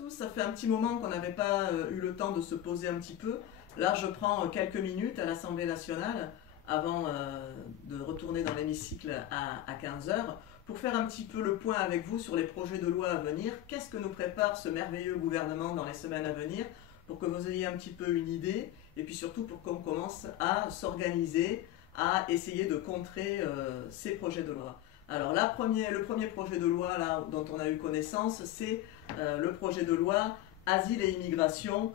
tous, ça fait un petit moment qu'on n'avait pas eu le temps de se poser un petit peu. Là, je prends quelques minutes à l'Assemblée nationale avant de retourner dans l'hémicycle à 15 heures pour faire un petit peu le point avec vous sur les projets de loi à venir. Qu'est-ce que nous prépare ce merveilleux gouvernement dans les semaines à venir pour que vous ayez un petit peu une idée et puis surtout pour qu'on commence à s'organiser, à essayer de contrer ces projets de loi. Alors le premier projet de loi là, dont on a eu connaissance, c'est le projet de loi Asile et immigration,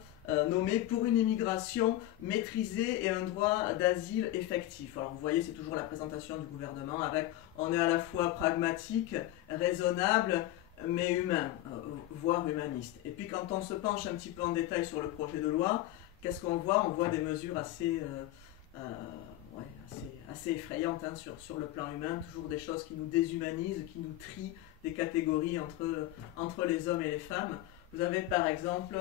nommé pour une immigration maîtrisée et un droit d'asile effectif. Alors vous voyez, c'est toujours la présentation du gouvernement avec, on est à la fois pragmatique, raisonnable, mais humain, voire humaniste. Et puis quand on se penche un petit peu en détail sur le projet de loi, qu'est-ce qu'on voit? On voit des mesures assez effrayantes hein, sur le plan humain, toujours des choses qui nous déshumanisent, qui nous trient des catégories entre les hommes et les femmes. Vous avez par exemple,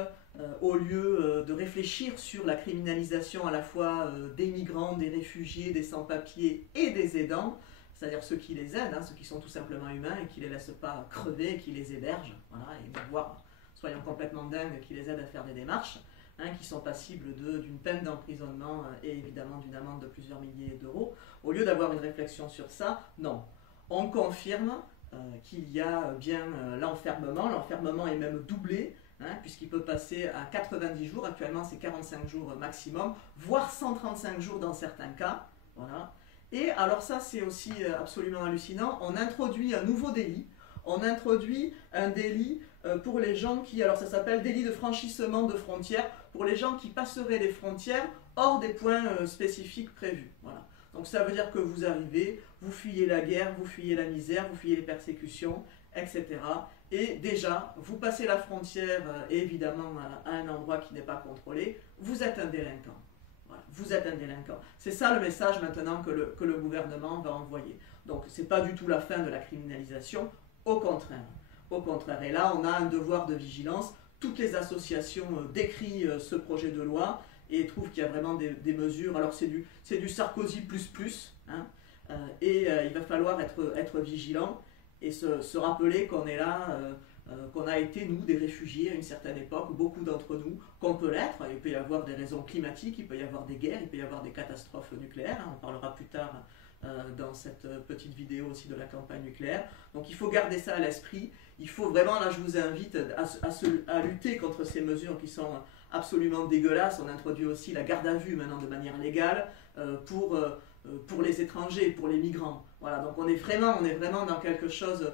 au lieu de réfléchir sur la criminalisation à la fois des migrants, des réfugiés, des sans-papiers et des aidants, c'est-à-dire ceux qui les aident, hein, ceux qui sont tout simplement humains et qui ne les laissent pas crever, et qui les hébergent, voilà, et voire, soyons complètement dingues, qui les aident à faire des démarches, hein, qui sont passibles d'une peine d'emprisonnement et évidemment d'une amende de plusieurs milliers d'euros. Au lieu d'avoir une réflexion sur ça, non. On confirme qu'il y a bien l'enfermement. L'enfermement est même doublé, hein, puisqu'il peut passer à 90 jours. Actuellement, c'est 45 jours maximum, voire 135 jours dans certains cas. Voilà. Et alors ça, c'est aussi absolument hallucinant. On introduit un nouveau délit. On introduit un délit pour les gens qui... Alors ça s'appelle délit de franchissement de frontières, pour les gens qui passeraient les frontières hors des points spécifiques prévus. Voilà. Donc ça veut dire que vous arrivez, vous fuyez la guerre, vous fuyez la misère, vous fuyez les persécutions, etc. Et déjà, vous passez la frontière, et évidemment à un endroit qui n'est pas contrôlé, vous êtes un délinquant. Voilà, vous êtes un délinquant. C'est ça le message maintenant que le gouvernement va envoyer. Donc ce n'est pas du tout la fin de la criminalisation, au contraire. Au contraire. Et là, on a un devoir de vigilance. Toutes les associations décrient ce projet de loi et trouvent qu'il y a vraiment des mesures. Alors c'est du Sarkozy plus, hein, et il va falloir être vigilant et se rappeler qu'on est là, qu'on a été, nous, des réfugiés à une certaine époque, beaucoup d'entre nous, qu'on peut l'être. Il peut y avoir des raisons climatiques, il peut y avoir des guerres, il peut y avoir des catastrophes nucléaires, hein, on parlera plus tard dans cette petite vidéo aussi de la campagne nucléaire. Donc il faut garder ça à l'esprit. Il faut vraiment, là je vous invite à lutter contre ces mesures qui sont absolument dégueulasses. On introduit aussi la garde à vue maintenant de manière légale pour les étrangers, pour les migrants. Voilà, donc on est vraiment dans quelque chose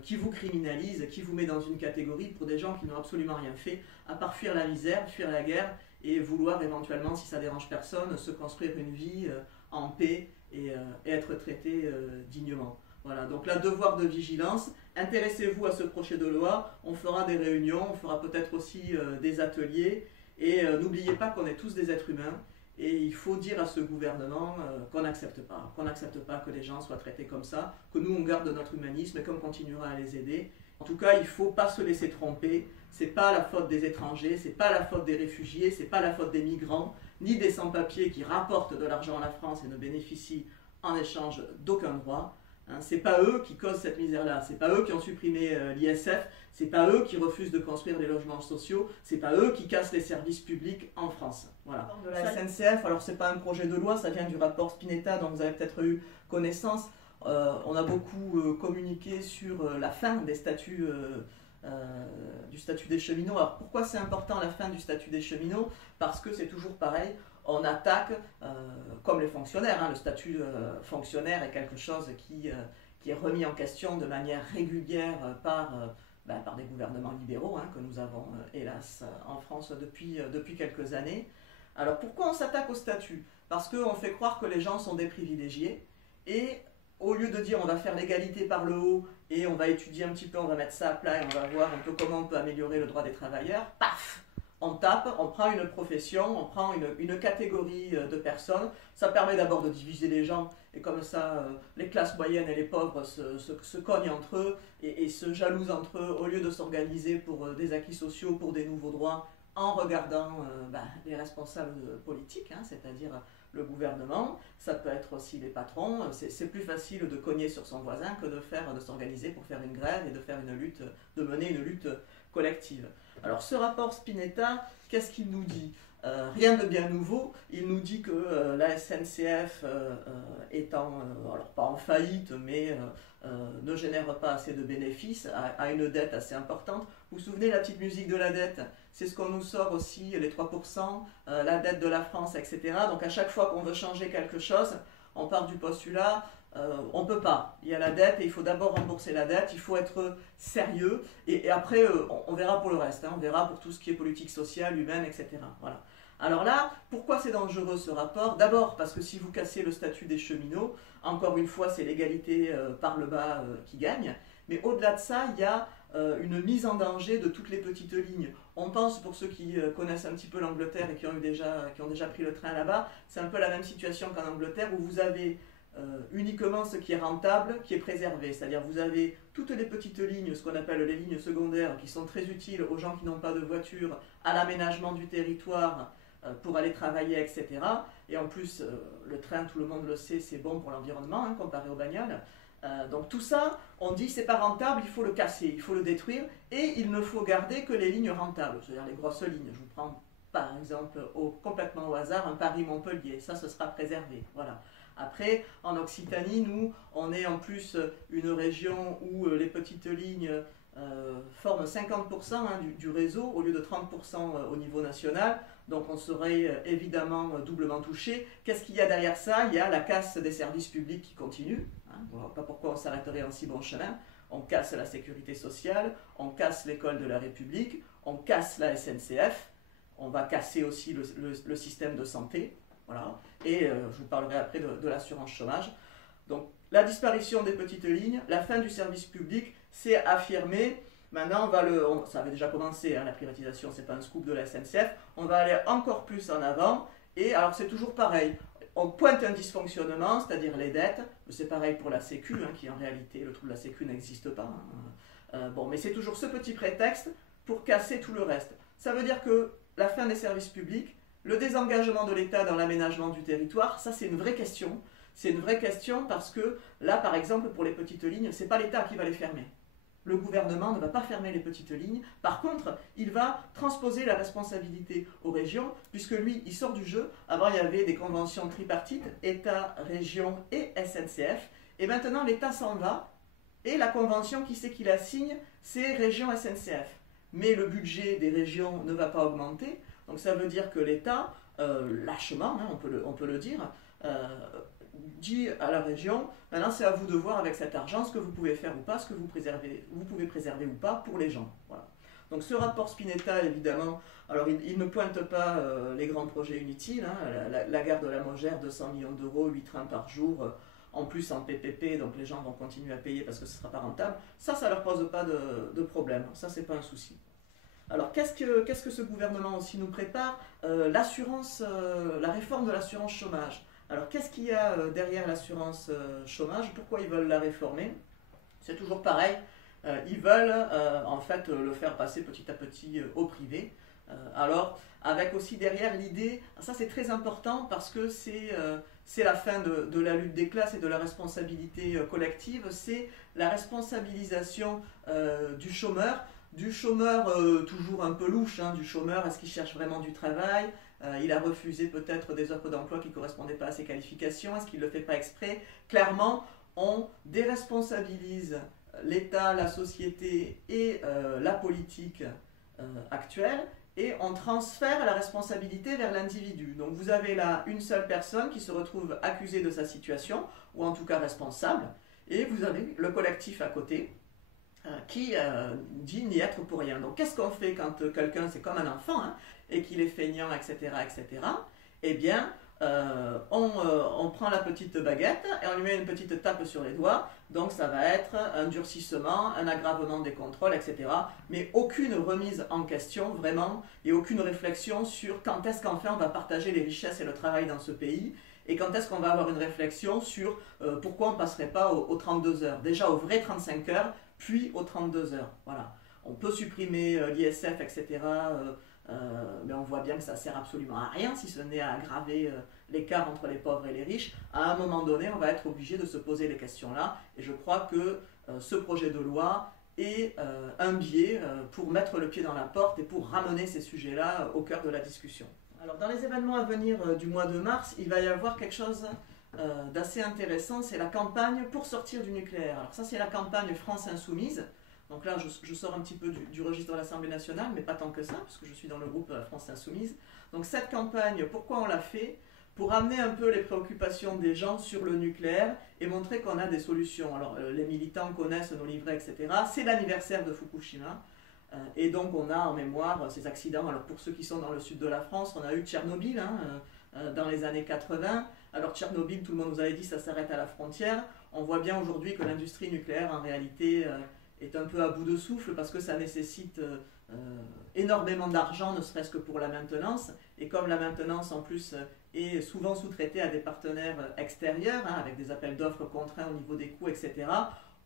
qui vous criminalise, qui vous met dans une catégorie pour des gens qui n'ont absolument rien fait, à part fuir la misère, fuir la guerre et vouloir éventuellement, si ça dérange personne, se construire une vie en paix et être traité dignement. Voilà, donc là, devoir de vigilance, intéressez-vous à ce projet de loi, on fera des réunions, on fera peut-être aussi des ateliers, et n'oubliez pas qu'on est tous des êtres humains, et il faut dire à ce gouvernement qu'on n'accepte pas que les gens soient traités comme ça, que nous on garde notre humanisme et qu'on continuera à les aider. En tout cas, il ne faut pas se laisser tromper, c'est pas la faute des étrangers, c'est pas la faute des réfugiés, c'est pas la faute des migrants, ni des sans-papiers qui rapportent de l'argent à la France et ne bénéficient en échange d'aucun droit. Hein, c'est pas eux qui causent cette misère-là, c'est pas eux qui ont supprimé l'ISF, c'est pas eux qui refusent de construire des logements sociaux, c'est pas eux qui cassent les services publics en France. Voilà. De la SNCF, alors c'est pas un projet de loi, ça vient du rapport Spinetta dont vous avez peut-être eu connaissance. On a beaucoup communiqué sur la fin des statuts du statut des cheminots. Alors pourquoi c'est important la fin du statut des cheminots? Parce que c'est toujours pareil, on attaque, comme les fonctionnaires, hein, le statut fonctionnaire est quelque chose qui est remis en question de manière régulière par des gouvernements libéraux, hein, que nous avons hélas en France depuis quelques années. Alors pourquoi on s'attaque au statut? Parce qu'on fait croire que les gens sont des privilégiés, et au lieu de dire on va faire l'égalité par le haut et on va étudier un petit peu, on va mettre ça à plat et on va voir un peu comment on peut améliorer le droit des travailleurs, paf, on tape, on prend une profession, on prend une catégorie de personnes. Ça permet d'abord de diviser les gens, et comme ça, les classes moyennes et les pauvres se cognent entre eux et se jalousent entre eux, au lieu de s'organiser pour des acquis sociaux, pour des nouveaux droits, en regardant les responsables politiques, hein, c'est-à-dire le gouvernement. Ça peut être aussi les patrons. C'est plus facile de cogner sur son voisin que de s'organiser pour faire une grève et de mener une lutte collective. Alors ce rapport Spinetta, qu'est-ce qu'il nous dit? Rien de bien nouveau. Il nous dit que la SNCF étant, alors pas en faillite, mais ne génère pas assez de bénéfices, a une dette assez importante. Vous vous souvenez la petite musique de la dette? C'est ce qu'on nous sort aussi, les 3%, la dette de la France, etc. Donc à chaque fois qu'on veut changer quelque chose, on part du postulat, on ne peut pas. Il y a la dette et il faut d'abord rembourser la dette, il faut être sérieux et après on verra pour le reste, hein, on verra pour tout ce qui est politique sociale, humaine, etc. Voilà. Alors là, pourquoi c'est dangereux ce rapport? D'abord parce que si vous cassez le statut des cheminots, encore une fois c'est l'égalité par le bas qui gagne, mais au-delà de ça, il y a une mise en danger de toutes les petites lignes. On pense, pour ceux qui connaissent un petit peu l'Angleterre et qui ont déjà pris le train là-bas, c'est un peu la même situation qu'en Angleterre où vous avez uniquement ce qui est rentable qui est préservé. C'est-à-dire vous avez toutes les petites lignes, ce qu'on appelle les lignes secondaires, qui sont très utiles aux gens qui n'ont pas de voiture, à l'aménagement du territoire pour aller travailler, etc. Et en plus, le train, tout le monde le sait, c'est bon pour l'environnement, hein, comparé aux bagnoles. Donc tout ça, on dit c'est pas rentable, il faut le casser, il faut le détruire, et il ne faut garder que les lignes rentables, c'est-à-dire les grosses lignes. Je vous prends par exemple complètement au hasard un Paris-Montpellier, ça ce sera préservé. Voilà. Après, en Occitanie, nous, on est en plus une région où les petites lignes forment 50% hein, du réseau au lieu de 30% au niveau national. Donc on serait évidemment doublement touché. Qu'est-ce qu'il y a derrière ça? Il y a la casse des services publics qui continue. Hein. On ne voit pas pourquoi on s'arrêterait en si bon chemin. On casse la sécurité sociale, on casse l'école de la République, on casse la SNCF, on va casser aussi le système de santé. Voilà. Et je vous parlerai après de l'assurance chômage. Donc la disparition des petites lignes, la fin du service public, c'est affirmé. Maintenant, ça avait déjà commencé, hein, la privatisation, c'est pas un scoop de la SNCF. On va aller encore plus en avant. Et alors c'est toujours pareil. On pointe un dysfonctionnement, c'est-à-dire les dettes. C'est pareil pour la Sécu, hein, qui en réalité, le trou de la Sécu n'existe pas. Hein. Bon, mais c'est toujours ce petit prétexte pour casser tout le reste. Ça veut dire que la fin des services publics, le désengagement de l'État dans l'aménagement du territoire, ça c'est une vraie question. C'est une vraie question parce que là, par exemple, pour les petites lignes, ce n'est pas l'État qui va les fermer. Le gouvernement ne va pas fermer les petites lignes. Par contre, il va transposer la responsabilité aux régions, puisque lui, il sort du jeu. Avant, il y avait des conventions tripartites, État, région et SNCF. Et maintenant, l'État s'en va. Et la convention, qui c'est qui la signe? C'est région SNCF. Mais le budget des régions ne va pas augmenter. Donc ça veut dire que l'État, lâchement, hein, on peut le dire, dit à la région, maintenant c'est à vous de voir avec cet argent ce que vous pouvez faire ou pas, ce que vous pouvez préserver ou pas pour les gens. Voilà. Donc ce rapport Spinetta, évidemment, alors il ne pointe pas les grands projets inutiles, hein, la gare de la Mogère, 200 millions d'euros, 8 trains par jour, en plus en PPP, donc les gens vont continuer à payer parce que ce ne sera pas rentable. Ça ne leur pose pas de problème, ça c'est pas un souci. Alors, qu'est-ce que ce gouvernement aussi nous prépare? La réforme de l'assurance chômage. Alors, qu'est-ce qu'il y a derrière l'assurance chômage? Pourquoi ils veulent la réformer? C'est toujours pareil. Ils veulent en fait le faire passer petit à petit au privé. Alors, avec aussi derrière l'idée, ça c'est très important parce que c'est la fin de la lutte des classes et de la responsabilité collective, c'est la responsabilisation du chômeur toujours un peu louche, hein, du chômeur, est-ce qu'il cherche vraiment du travail? Il a refusé peut-être des offres d'emploi qui ne correspondaient pas à ses qualifications, est-ce qu'il ne le fait pas exprès? Clairement, on déresponsabilise l'État, la société et la politique actuelle, et on transfère la responsabilité vers l'individu. Donc vous avez là une seule personne qui se retrouve accusée de sa situation, ou en tout cas responsable, et vous avez le collectif à côté, qui dit n'y être pour rien. Donc qu'est-ce qu'on fait quand quelqu'un, c'est comme un enfant, hein, et qu'il est feignant, etc., etc. Eh bien, on prend la petite baguette et on lui met une petite tape sur les doigts. Donc ça va être un durcissement, un aggravement des contrôles, etc. Mais aucune remise en question, vraiment, et aucune réflexion sur quand est-ce qu'enfin on va partager les richesses et le travail dans ce pays. Et quand est-ce qu'on va avoir une réflexion sur pourquoi on ne passerait pas aux 32 heures. Déjà aux vraies 35 heures, puis aux 32 heures. Voilà. On peut supprimer l'ISF, etc. Mais on voit bien que ça ne sert absolument à rien, si ce n'est à aggraver l'écart entre les pauvres et les riches. À un moment donné, on va être obligé de se poser les questions-là. Et je crois que ce projet de loi est un biais pour mettre le pied dans la porte et pour ramener ces sujets-là au cœur de la discussion. Alors dans les événements à venir du mois de mars, il va y avoir quelque chose d'assez intéressant, c'est la campagne pour sortir du nucléaire. Alors ça c'est la campagne France Insoumise. Donc là je sors un petit peu du registre de l'Assemblée nationale, mais pas tant que ça, parce que je suis dans le groupe France Insoumise. Donc cette campagne, pourquoi on l'a fait? Pour amener un peu les préoccupations des gens sur le nucléaire et montrer qu'on a des solutions. Alors les militants connaissent nos livrets, etc. C'est l'anniversaire de Fukushima. Et donc on a en mémoire ces accidents. Alors pour ceux qui sont dans le sud de la France, on a eu Tchernobyl dans les années 80. Alors Tchernobyl, tout le monde nous avait dit ça s'arrête à la frontière. On voit bien aujourd'hui que l'industrie nucléaire en réalité est un peu à bout de souffle parce que ça nécessite énormément d'argent, ne serait-ce que pour la maintenance. Et comme la maintenance en plus est souvent sous-traitée à des partenaires extérieurs, avec des appels d'offres contraints au niveau des coûts, etc.,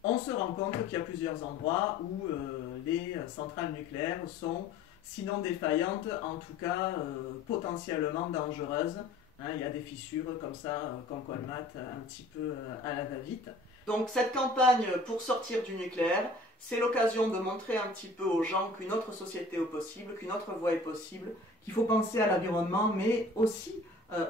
on se rend compte qu'il y a plusieurs endroits où les centrales nucléaires sont, sinon défaillantes, en tout cas potentiellement dangereuses. Il y a des fissures comme ça, qu'on colmate un petit peu à la va-vite. Donc cette campagne pour sortir du nucléaire, c'est l'occasion de montrer un petit peu aux gens qu'une autre société est possible, qu'une autre voie est possible, qu'il faut penser à l'environnement, mais aussi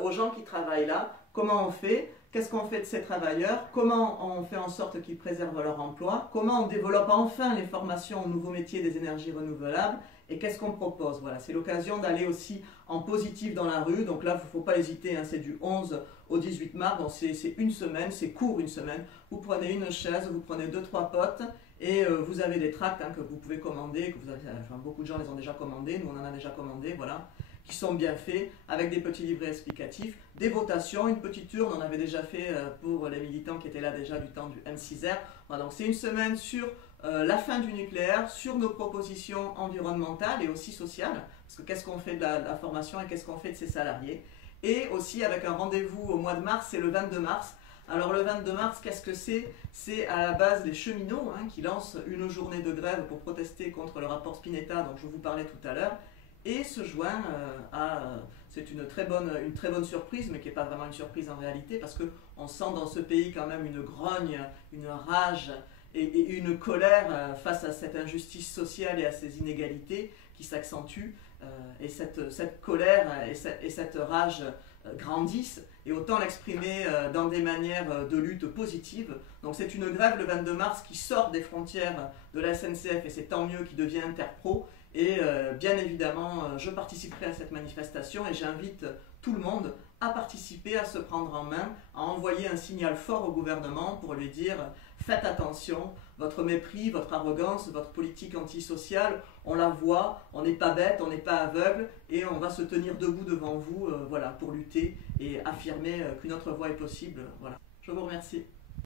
aux gens qui travaillent là. Comment on fait? Qu'est-ce qu'on fait de ces travailleurs? Comment on fait en sorte qu'ils préservent leur emploi? Comment on développe enfin les formations aux nouveaux métiers des énergies renouvelables? Et qu'est-ce qu'on propose? Voilà, c'est l'occasion d'aller aussi en positif dans la rue. Donc là, il ne faut pas hésiter, c'est du 11 au 18 mars, donc c'est une semaine, c'est court une semaine. Vous prenez une chaise, vous prenez 2-3 potes et vous avez des tracts que vous pouvez commander, que vous avez, beaucoup de gens les ont déjà commandés, nous on en a déjà commandé, voilà, qui sont bien faits, avec des petits livrets explicatifs, des votations, une petite urne, on avait déjà fait pour les militants qui étaient là déjà du temps du M6R. Voilà, donc c'est une semaine sur la fin du nucléaire, sur nos propositions environnementales et aussi sociales, parce que qu'est-ce qu'on fait de la formation et qu'est-ce qu'on fait de ces salariés, et aussi avec un rendez-vous au mois de mars, c'est le 22 mars. Alors le 22 mars, qu'est-ce que c'est? C'est à la base les cheminots qui lancent une journée de grève pour protester contre le rapport Spinetta dont je vous parlais tout à l'heure, et se joint c'est une très bonne surprise, mais qui n'est pas vraiment une surprise en réalité, parce qu'on sent dans ce pays quand même une grogne, une rage et une colère face à cette injustice sociale et à ces inégalités qui s'accentuent, et cette colère et cette rage grandissent, et autant l'exprimer dans des manières de lutte positives. Donc c'est une grève le 22 mars qui sort des frontières de la SNCF, et c'est tant mieux, qui devient interpro. Et bien évidemment, je participerai à cette manifestation et j'invite tout le monde à participer, à se prendre en main, à envoyer un signal fort au gouvernement pour lui dire « Faites attention, votre mépris, votre arrogance, votre politique antisociale, on la voit, on n'est pas bête, on n'est pas aveugle et on va se tenir debout devant vous voilà, pour lutter et affirmer qu'une autre voie est possible. » Voilà. Je vous remercie.